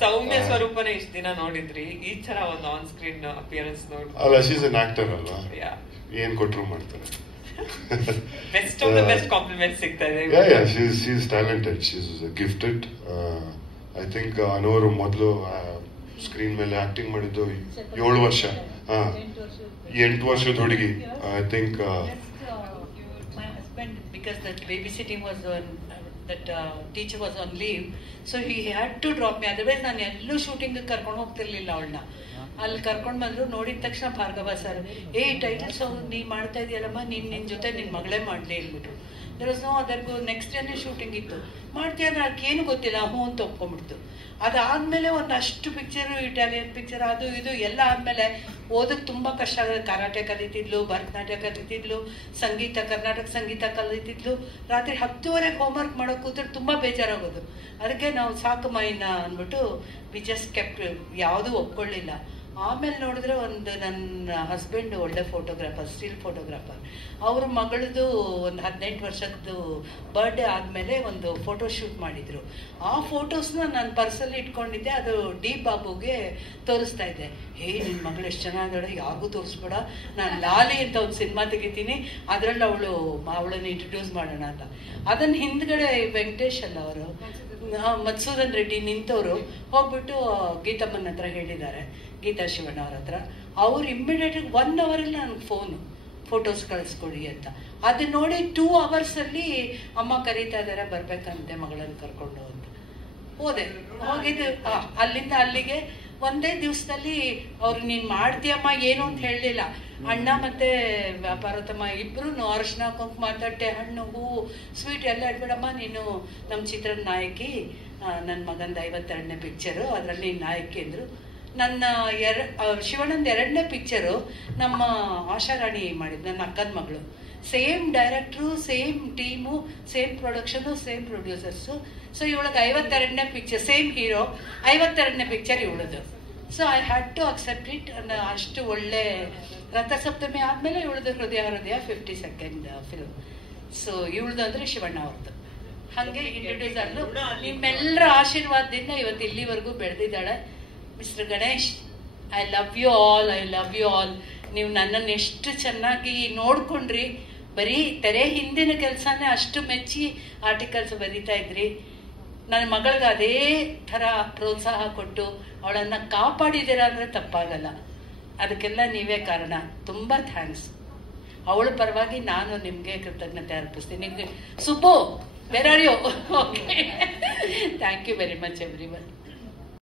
ಸೌಮ್ಯ ಸ್ವರೂಪನೇ ಇಷ್ಟ ದಿನ ನೋಡಿದ್ರಿ, ಈ ತರ ಒಂದು ಆನ್ ಸ್ಕ್ರೀನ್ ಅಪಿಯರೆನ್ಸ್ ನೋಡಿ ಅಲ್ಲ, ಶೀಸ್ ಅನ್ ಆಕ್ಟರ್ ಅಲ್ವಾ, ಏನ್ ಕೊಟ್ರು ಮಾಡ್ತಾರೆ. Best of the best compliment ಸಿಗ್ತಾ ಇದೆ. She's talented, she's gifted. I think ಅನವರು ಮೊದಲು ಸ್ಕ್ರೀನ್ ಮೇಲೆ ಆಕ್ಟಿಂಗ್ ಮಾಡಿದ್ದು 7 ವರ್ಷ, 8 ವರ್ಷದ ಹುಡುಗಿ. I think because that babysitting was on that teacher was on leave, so he had to drop me, otherwise ನಾನು ಎಲ್ಲೂ ಶೂಟಿಂಗ್ ಕರ್ಕೊಂಡು ಹೋಗ್ತಿರ್ಲಿಲ್ಲ ಅವಳನ್ನ. ಅಲ್ಲಿ ಕರ್ಕೊಂಡು ಬಂದ್ರು, ನೋಡಿದ ತಕ್ಷಣ ಭಾರ್ಗವ ಸರ್ ಟೈಟಲ್ ಸಾಂಗ್ ನೀ ಮಾಡ್ತಾ ಇದೆಯಲ್ಲಮ್ಮ, ನಿನ್ ಜೊತೆ ನಿನ್ ಮಗಳೇ ಮಾಡ್ಲಿ ಅಂದ್ಬಿಟ್ರು. There was no other go. Next ಡೇನೇ ಶೂಟಿಂಗ್ ಇತ್ತು. ಮಾಡ್ತೀಯ ಅಂದ್ರೆ ಅದಕ್ಕೇನು ಗೊತ್ತಿಲ್ಲ, ಹ್ಞೂ ಅಂತ ಒಪ್ಕೊಂಡ್ಬಿಡ್ತು. ಅದಾದ್ಮೇಲೆ ಒಂದಷ್ಟು ಪಿಕ್ಚರು, ಇಟಾಲಿಯನ್ ಪಿಕ್ಚರ್ ಅದು ಇದು ಎಲ್ಲ ಆದ್ಮೇಲೆ ಓದಕ್ ತುಂಬಾ ಕಷ್ಟ ಆಗುತ್ತೆ. ಕರಾಟೆ ಕಲಿತಿದ್ಲು, ಭರತನಾಟ್ಯ ಕಲಿತಿದ್ಲು, ಸಂಗೀತ, ಕರ್ನಾಟಕ ಸಂಗೀತ ಕಲಿತಿದ್ಲು. ರಾತ್ರಿ 10:30 ಹೋಮ್ವರ್ಕ್ ಮಾಡೋಕೆ ಕೂತ್ರೆ ತುಂಬಾ ಬೇಜಾರಾಗೋದು. ಅದಕ್ಕೆ ನಾವು ಸಾಕಮ್ಮ ಇನ್ನ ಅಂದ್ಬಿಟ್ಟು ವಿ ಜಸ್ಟ್ ಕೆಪ್ಟ್, ಯಾವುದೂ ಒಪ್ಕೊಳ್ಳಿಲ್ಲ. ಆಮೇಲೆ ನೋಡಿದ್ರೆ ಒಂದು ನನ್ನ ಹಸ್ಬೆಂಡ್ ಒಳ್ಳೆ ಫೋಟೋಗ್ರಾಫರ್, ಸ್ಟಿಲ್ ಫೋಟೋಗ್ರಾಫರ್. ಅವ್ರ ಮಗಳದು ಒಂದು 18 ವರ್ಷದ್ದು ಬರ್ಡೇ ಆದಮೇಲೆ ಒಂದು ಫೋಟೋ ಶೂಟ್ ಮಾಡಿದ್ರು. ಆ ಫೋಟೋಸ್ನ ನಾನು ಪರ್ಸಲ್ಲಿ ಇಟ್ಕೊಂಡಿದ್ದೆ. ಅದು ಡಿ ಬಾಬುಗೆ ತೋರಿಸ್ತಾ ಇದ್ದೆ. ನಿನ್ನ ಮಗಳು ಎಷ್ಟು ಚೆನ್ನಾಗಿದ್ದಾಳೆ, ಯಾರಿಗೂ ತೋರಿಸ್ಬೇಡ, ನಾನು ಲಾಲಿ ಅಂತ ಒಂದು ಸಿನಿಮಾ ತೆಗಿತೀನಿ, ಅದರಲ್ಲಿ ಅವಳನ್ನು ಇಂಟ್ರೊಡ್ಯೂಸ್ ಮಾಡೋಣ ಅಂತ. ಅದನ್ನ ಹಿಂದ್ಗಡೆ ವೆಂಕಟೇಶ್ ಅಲ್ಲ ಅವರು, ಮಧುಸೂದನ್ ರೆಡ್ಡಿ ನಿಂತವರು ಹೋಗ್ಬಿಟ್ಟು ಗೀತಮ್ಮನ ಹತ್ರ ಹೇಳಿದ್ದಾರೆ, ಗೀತಾ ಶಿವಣ್ಣ ಅವ್ರ ಹತ್ರ. ಅವ್ರು ಇಮ್ಮಿಡಿಯೇಟ್ 1 ಅವರಲ್ಲಿ ನನಗೆ ಫೋಟೋಸ್ ಕಳಿಸ್ಕೊಡಿ ಅಂತ. ಅದು ನೋಡಿ 2 ಅವರ್ಸಲ್ಲಿ ಅಮ್ಮ ಕರೀತಾ ಇದ್ದಾರೆ, ಬರ್ಬೇಕಂತೆ ಮಗಳನ್ನು ಕರ್ಕೊಂಡು ಅಂತ ಹೋದೆ. ಹೋಗಿದ್ದು ಅಲ್ಲಿಂದ ಅಲ್ಲಿಗೆ ಒಂದೇ ದಿವಸದಲ್ಲಿ ಅವ್ರು ನೀನ್ ಮಾಡ್ತೀಯಮ್ಮ ಏನು ಅಂತ ಹೇಳಲಿಲ್ಲ. ಅಣ್ಣ ಮತ್ತೆ ಪಾರ್ವತಮ್ಮ ಇಬ್ರು ಅರಶಿನ, ಕುಂಕುಮ, ತಟ್ಟೆ, ಹಣ್ಣು, ಹೂವು, ಸ್ವೀಟ್ ಎಲ್ಲ ಇಟ್ಬಿಡಮ್ಮ, ನೀನು ನಮ್ಮ ಚಿತ್ರದ ನಾಯಕಿ, ನನ್ನ ಮಗಂದ 52ನೇ ಪಿಕ್ಚರು, ಅದರಲ್ಲಿ ನಾಯಕಿ ಅಂದ್ರು. ನನ್ನ ಶಿವಣ್ಣಂದ 2ನೇ ಪಿಕ್ಚರು ನಮ್ಮ ಆಶಾರಾಣಿ ಮಾಡಿದ್ದು, ನನ್ನ ಅಕ್ಕನ ಮಗಳು. Same director, same team, same production, same producers. So ಇವಳಿಗೆ 52ನೇ ಪಿಕ್ಚರ್, ಸೇಮ್ ಹೀರೋ, 52ನೇ ಪಿಕ್ಚರ್ ಇವಳದು. So I had to accept it. ಅಷ್ಟು ಒಳ್ಳೆ ರಥಸಪ್ತಮಿ ಆದ್ಮೇಲೆ ಇವಳದು ಹೃದಯ 52nd ಫಿಲ್ಮ್. ಸೊ ಇವಳದು ಅಂದ್ರೆ ಶಿವಣ್ಣ ಅವ್ರದ್ದು. ಹಾಗೆ ಇಂಟ್ರೊಡ್ಯೂಸ್ ಅಲ್ಲೂ ನಿಮ್ಮೆಲ್ಲರ ಆಶೀರ್ವಾದದಿಂದ ಇವತ್ತು ಇಲ್ಲಿವರೆಗೂ ಬೆಳೆದಿದ್ದಾಳೆ. Mister Ganesh, I love you all, I love you all. ನೀವು ನನ್ನನ್ನು ಎಷ್ಟು ಚೆನ್ನಾಗಿ ನೋಡ್ಕೊಂಡ್ರಿ. ಬರೀ ತೆರೆ ಹಿಂದಿನ ಕೆಲಸನೇ ಅಷ್ಟು ಮೆಚ್ಚಿ ಆರ್ಟಿಕಲ್ಸ್ ಬರೀತಾ ಇದ್ರಿ. ನನ್ನ ಮಗಳಿಗೆ ಅದೇ ಥರ ಪ್ರೋತ್ಸಾಹ ಕೊಟ್ಟು ಅವಳನ್ನು ಕಾಪಾಡಿದ್ದೀರಾ ಅಂದರೆ ತಪ್ಪಾಗಲ್ಲ. ಅದಕ್ಕೆಲ್ಲ ನೀವೇ ಕಾರಣ. ತುಂಬ ಥ್ಯಾಂಕ್ಸ್. ಅವಳ ಪರವಾಗಿ ನಾನು ನಿಮಗೆ ಕೃತಜ್ಞತೆ ಅರ್ಪಿಸ್ತೀನಿ. Subbu, where are you? Okay, thank you very much every one.